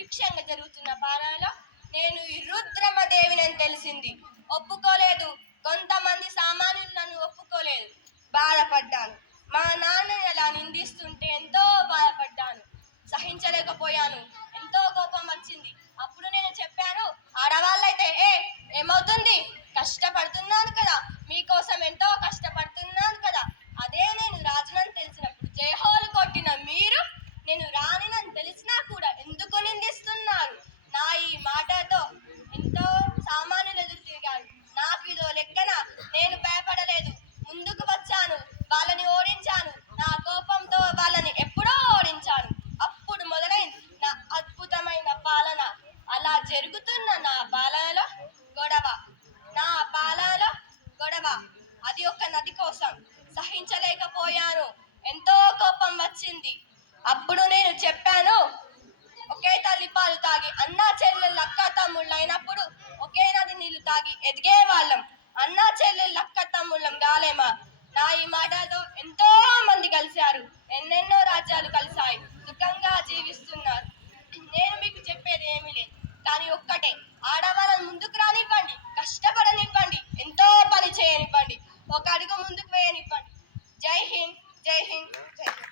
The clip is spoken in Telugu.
సుభిక్షంగా జరుగుతున్న పాలనలో నేను ఈ రుద్రమదేవిని అని తెలిసింది. ఒప్పుకోలేదు. కొంతమంది సామాన్యులు నన్ను ఒప్పుకోలేదు. బాధపడ్డాను. మా నాన్న ఎలా నిందిస్తుంటే ఎంతో బాధపడ్డాను. సహించలేకపోయాను. ఎంతో కోపం వచ్చింది. అప్పుడు నేను చెప్పాను, ఆడవాళ్ళైతే ఏమవుతుంది, కష్టపడుతున్నాను కదా, మీకోసం ఎంతో కష్టపడుతున్నాను కదా. అదే నేను రాజునని తెలిసినప్పుడు జయహోలు కొట్టిన మీరు నేను రానినని తెలిసినా కూడా ఎందుకు నిందిస్తున్నారు? నా ఈ మాటతో ఎంతో సామాన్యులు ఎదురు తిరిగారు. నాకు ఇదో లెక్కన. నేను భయపడలేదు. ముందుకు వచ్చాను. వాళ్ళని ఓడించాను. నా కోపంతో వాళ్ళని ఎప్పుడో ఓడించాను. అప్పుడు మొదలైంది నా అద్భుతమైన పాలన. అలా జరుగుతున్న నా పాలనలో గొడవ అది ఒక నది కోసం. సహించలేకపోయాను. ఎంతో కోపం వచ్చింది. అప్పుడు నేను చెప్పాను, ఒకే తల్లి పాలు తాగి అన్నా చెల్లెళ్ళు అక్క తమ్ముళ్ళు అయినప్పుడు ఒకే నది నీళ్లు తాగి ఎదిగే వాళ్ళం. అన్నా చెల్లెళ్ళు అక్క తమ్ముళ్ళం కాలేమా? నా ఈ మాటతో ఎంతో మంది కలిశారు. ఎన్నెన్నో రాజ్యాలు కలిశాయి. సుఖంగా జీవిస్తున్నారు. నేను మీకు చెప్పేది ఏమీ లేదు, కానీ ఒక్కటే, ఆడవాళ్ళని ముందుకు రానివ్వండి, కష్టపడనివ్వండి, ఎంతో పని చేయనివ్వండి, ఒక అడుగు ముందుకు వేయనివ్వండి. జై హింద్, జై హింద్, జై హింద్.